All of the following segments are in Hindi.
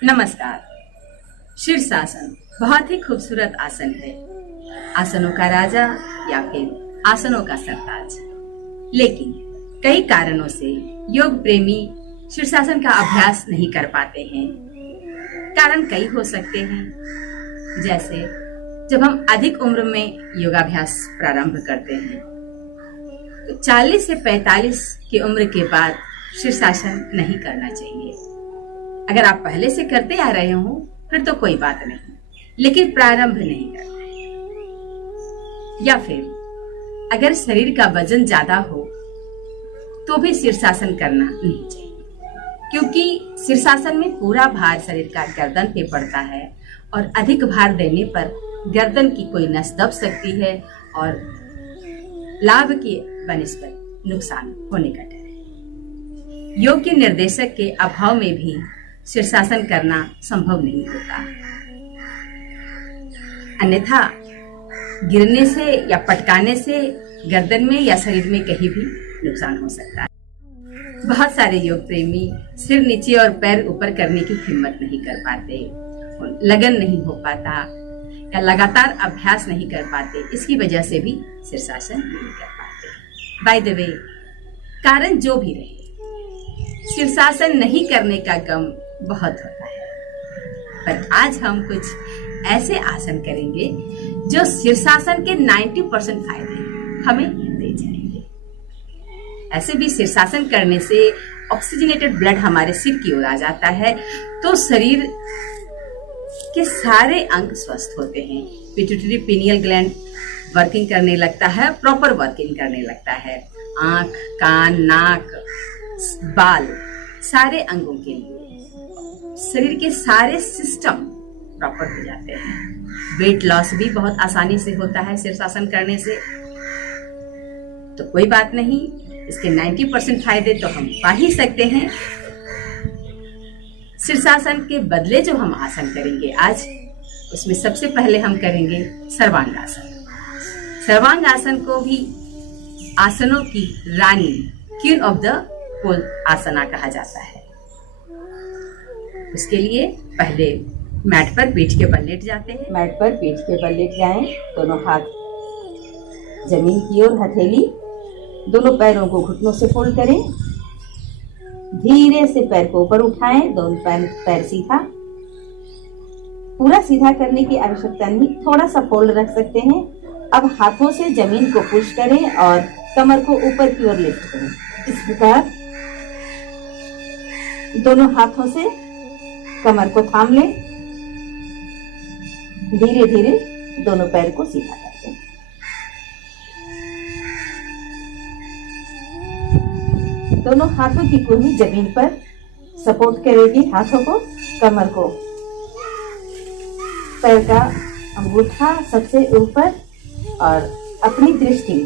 नमस्कार। शीर्षासन बहुत ही खूबसूरत आसन है। आसनों का राजा या फिर आसनों का सरताज। लेकिन कई कारणों से योग प्रेमी शीर्षासन का अभ्यास नहीं कर पाते हैं। कारण कई हो सकते हैं, जैसे जब हम अधिक उम्र में योगाभ्यास प्रारंभ करते हैं तो 40 से 45 की उम्र के बाद शीर्षासन नहीं करना चाहिए। अगर आप पहले से करते आ रहे हो फिर तो कोई बात नहीं, लेकिन प्रारंभ नहीं करना है। या फिर अगर शरीर का वजन ज्यादा हो तो भी शीर्षासन करना नहीं चाहिए, क्योंकि शीर्षासन में पूरा भार शरीर का गर्दन पे पड़ता है और अधिक भार देने पर गर्दन की कोई नस दब सकती है और लाभ की बनिस्बत नुकसान होने का डर है। योग के निर्देशक के अभाव में भी शीर्षासन करना संभव नहीं होता, अन्यथा गिरने से या पटकाने से गर्दन में या शरीर में कहीं भी नुकसान हो सकता है। बहुत सारे योग प्रेमी सिर नीचे और पैर ऊपर करने की हिम्मत नहीं कर पाते, लगन नहीं हो पाता या लगातार अभ्यास नहीं कर पाते। इसकी वजह से भी शीर्षासन नहीं कर पाते। बाय द वे, कारण जो भी रहे, शीर्षासन नहीं करने का गम बहुत होता है। पर आज हम कुछ ऐसे आसन करेंगे जो शीर्षासन के 90% फायदे हमें दे जाएंगे। ऐसे भी शीर्षासन करने से ऑक्सीजनेटेड ब्लड हमारे सिर की ओर आ जाता है, तो शरीर के सारे अंग स्वस्थ होते हैं। पिट्यूटरी पिनियल ग्लैंड वर्किंग करने लगता है, प्रॉपर वर्किंग करने लगता है। आंख, कान, नाक, बाल, सारे अंगों के लिए शरीर के सारे सिस्टम प्रॉपर हो जाते हैं। वेट लॉस भी बहुत आसानी से होता है शीर्षासन करने से। तो कोई बात नहीं, इसके 90% फायदे तो हम पा ही सकते हैं। शीर्षासन के बदले जो हम आसन करेंगे आज, उसमें सबसे पहले हम करेंगे सर्वांगासन। सर्वांगासन को भी आसनों की रानी, क्वीन ऑफ द होल आसना कहा जाता है। उसके लिए पहले मैट पर पीठ के बल लेट जाते हैं। मैट पर पीठ के बल लेट जाएं, दोनों हाथ जमीन की ओर, हथेली दोनों पैरों को घुटनों से फोल्ड करें। धीरे से पैर को ऊपर उठाएं, दोनों पैर सीधा। पूरा सीधा करने की आवश्यकता नहीं, थोड़ा सा फोल्ड रख सकते हैं। अब हाथों से जमीन को पुश करें और कमर को ऊपर की ओर लिफ्ट करें। इस प्रकार दोनों हाथों से कमर को थाम लें। धीरे धीरे दोनों पैर को सीधा कर दें। दोनों हाथों की कूल्ही जमीन पर सपोर्ट करेगी हाथों को, कमर को। पैर का अंगूठा सबसे ऊपर और अपनी दृष्टि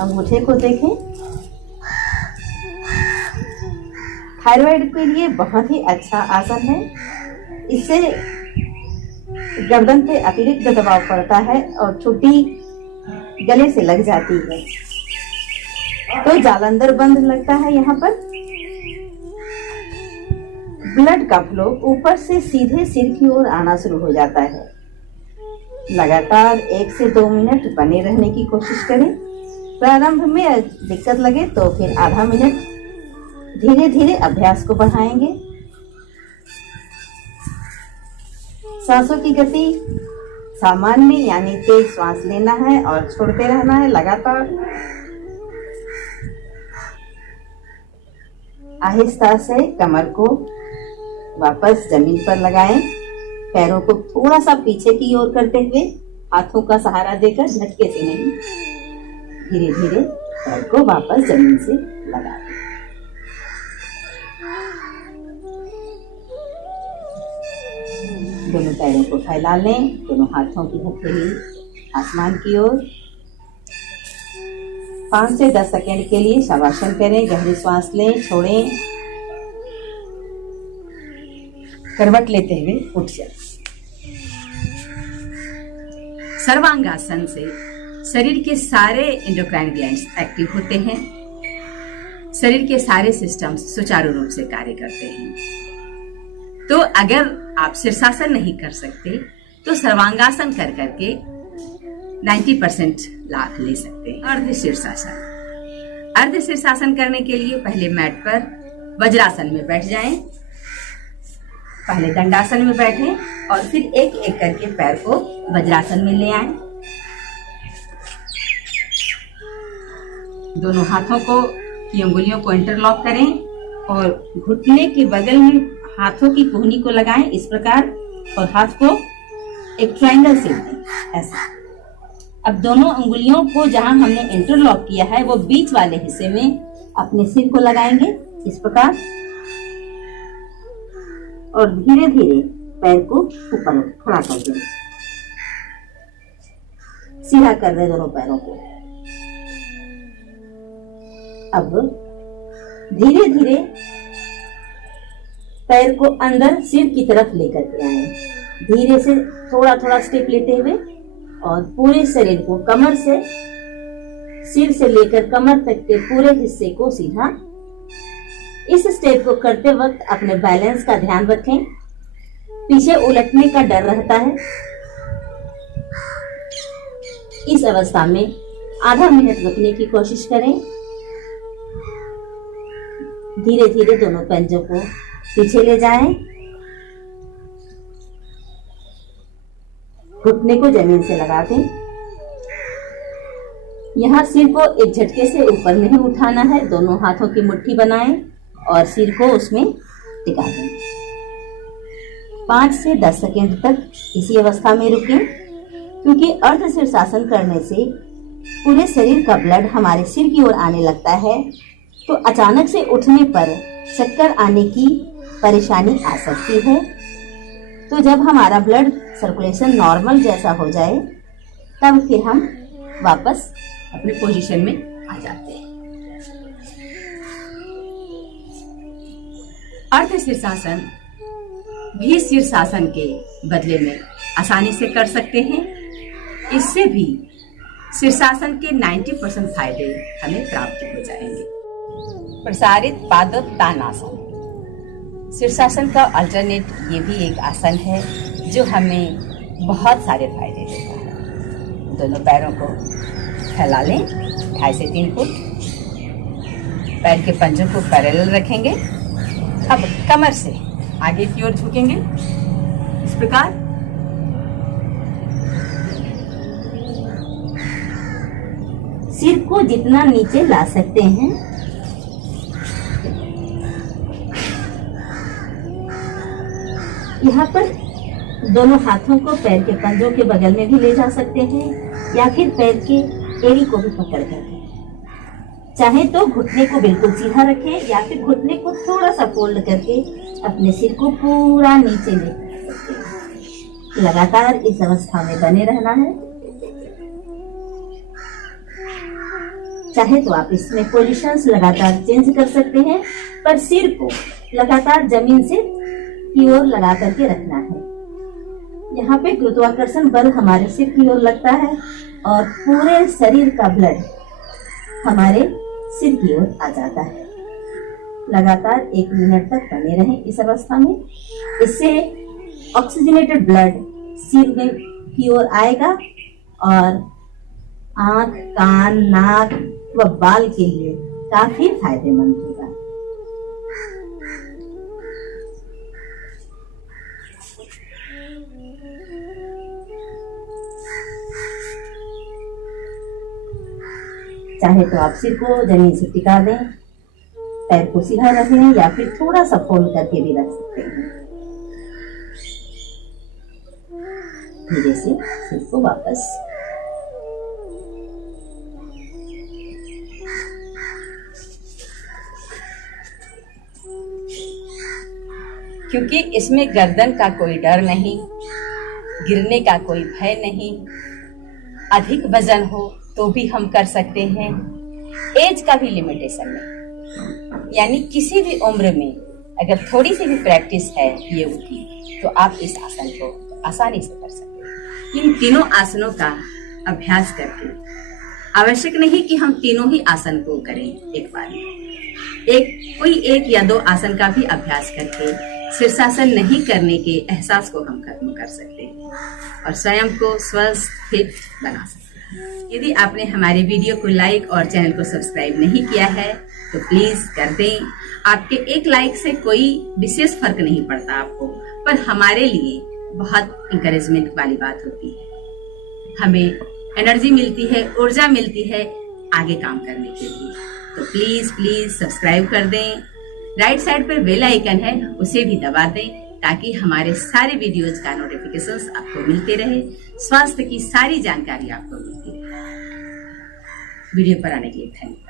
अंगूठे को देखें। थायराइड के लिए बहुत ही अच्छा आसन है। इससे गर्दन पे अतिरिक्त दबाव पड़ता है और चुट्टी गले से लग जाती है, तो जालंधर बंद लगता है। यहाँ पर ब्लड का फ्लो ऊपर से सीधे सिर की ओर आना शुरू हो जाता है। लगातार 1 से 2 मिनट बने रहने की कोशिश करें। प्रारंभ में दिक्कत लगे तो फिर आधा मिनट, धीरे धीरे अभ्यास को बढ़ाएंगे। सांसों की गति सामान्य यानी तेज श्वास लेना है और छोड़ते रहना है लगातार। आहिस्ता से कमर को वापस जमीन पर लगाएं। पैरों को थोड़ा सा पीछे की ओर करते हुए, हाथों का सहारा देकर, झटके से नहीं, धीरे धीरे पैर को वापस जमीन से लगा दें। दोनों पैरों को फैला लें, दोनों हाथों की हथेली आसमान की ओर। 5 से 10 सेकंड के लिए शवासन करें। गहरी सांस लें, छोड़ें, करवट लेते हुए उठ जाएं। सर्वांगासन से शरीर के सारे एंडोक्राइन ग्लैंड्स एक्टिव होते हैं। शरीर के सारे सिस्टम्स सुचारू रूप से कार्य करते हैं। तो अगर आप शीर्षासन नहीं कर सकते तो सर्वांगासन कर करके 90% लाभ ले सकते हैं। अर्ध शीर्षासन। अर्ध शीर्षासन करने के लिए पहले मैट पर वज्रासन में बैठ जाएं, पहले दंडासन में बैठें और फिर एक एक करके पैर को वज्रासन में ले आएं। दोनों हाथों को की उंगलियों को इंटरलॉक करें और घुटने के बगल में हाथों की कोहनी को लगाएं इस प्रकार और हाथ को एक ट्रायंगल शेप दें ऐसा। अब दोनों उंगलियों को जहां हमने इंटरलॉक किया है वो बीच वाले हिस्से में अपने सिर को लगाएंगे इस प्रकार और धीरे धीरे पैर को ऊपर खड़ा कर दें, सीधा कर दें दोनों पैरों को। अब धीरे धीरे पैर को अंदर सिर की तरफ लेकर के आए, धीरे से थोड़ा थोड़ा स्टेप लेते हुए और पूरे शरीर को कमर से सिर से लेकर कमर तक के पूरे हिस्से को सीधा। इस स्टेप को करते वक्त अपने बैलेंस का ध्यान रखें, पीछे उलटने का डर रहता है। इस अवस्था में आधा मिनट रुकने की कोशिश करें। धीरे धीरे दोनों पंजों को पीछे ले जाएं, घुटने को जमीन से लगा दें। यहाँ सिर को एक झटके से ऊपर नहीं उठाना है, दोनों हाथों की मुट्ठी बनाएं और सिर को उसमें टिका दें। 5 से 10 सेकंड तक इसी अवस्था में रुकें, क्योंकि अर्ध शीर्षासन करने से पूरे शरीर का ब्लड हमारे सिर की ओर आने लगता है, तो अचानक से उठने पर चक्कर आने की परेशानी आ सकती है। तो जब हमारा ब्लड सर्कुलेशन नॉर्मल जैसा हो जाए तब फिर हम वापस अपने पोजीशन में आ जाते हैं। अर्ध शीर्षासन भी शीर्षासन के बदले में आसानी से कर सकते हैं। इससे भी शीर्षासन के 90% फायदे हमें प्राप्त हो जाएंगे। प्रसारित पादोत्तानासन। शीर्षासन का अल्टरनेट ये भी एक आसन है जो हमें बहुत सारे फायदे देता है। दोनों पैरों को फैला लें 2.5 से 3 फुट, पैर के पंजों को पैरेलल रखेंगे। अब कमर से आगे की ओर झुकेंगे इस प्रकार। सिर को जितना नीचे ला सकते हैं यहाँ पर दोनों हाथों को पैर के पंजों के बगल में भी ले जा सकते हैं या फिर पैर के एड़ी को भी पकड़ कर, चाहे तो घुटने को बिल्कुल सीधा रखें या फिर घुटने को थोड़ा सा फोल्ड करके अपने सिर को पूरा नीचे ले सकते हैं। लगातार इस अवस्था में बने रहना है। चाहे तो आप इसमें पोजीशंस लगातार चेंज कर सकते हैं, पर सिर को लगातार जमीन से की ओर लगा करके रखना है। यहाँ पे गुरुत्वाकर्षण बल हमारे सिर की ओर लगता है और पूरे शरीर का ब्लड हमारे सिर की ओर आ जाता है। लगातार 1 मिनट तक बने रहें इस अवस्था में। इससे ऑक्सीजनेटेड ब्लड सिर में की ओर आएगा और आंख, कान, नाक व बाल के लिए काफी फायदेमंद होगा। चाहे तो आप सिर को जमीन से टिका दें, पैर को सीधा रख लें या फिर थोड़ा सा फोल्ड करके भी रख सकते हैं। धीरे से सिर को वापस क्योंकि इसमें गर्दन का कोई डर नहीं, गिरने का कोई भय नहीं, अधिक वजन हो तो भी हम कर सकते हैं। एज का भी लिमिटेशन नहीं, यानी किसी भी उम्र में अगर थोड़ी सी भी प्रैक्टिस है योग की तो आप इस आसन को आसानी से कर सकते हैं। इन तीनों आसनों का अभ्यास करके आवश्यक नहीं कि हम तीनों ही आसन को करें एक बार में, कोई एक या 2 आसन का भी अभ्यास करके शीर्षासन नहीं करने के एहसास को हम खत्म कर सकते हैं और स्वयं को स्वस्थ फिट बना सकते हैं। यदि आपने हमारे वीडियो को लाइक और चैनल को सब्सक्राइब नहीं किया है तो प्लीज कर दें। आपके एक लाइक से कोई विशेष फर्क नहीं पड़ता आपको, पर हमारे लिए बहुत इंकरेजमेंट वाली बात होती है। हमें एनर्जी मिलती है, ऊर्जा मिलती है आगे काम करने के लिए। तो प्लीज प्लीज सब्सक्राइब कर दें। राइट साइड पर बेल आइकन है, उसे भी दबा दें ताकि हमारे सारे वीडियोज का नोटिफिकेशंस आपको मिलते रहे, स्वास्थ्य की सारी जानकारी आपको मिलती रहे। वीडियो पर आने के लिए धन्यवाद।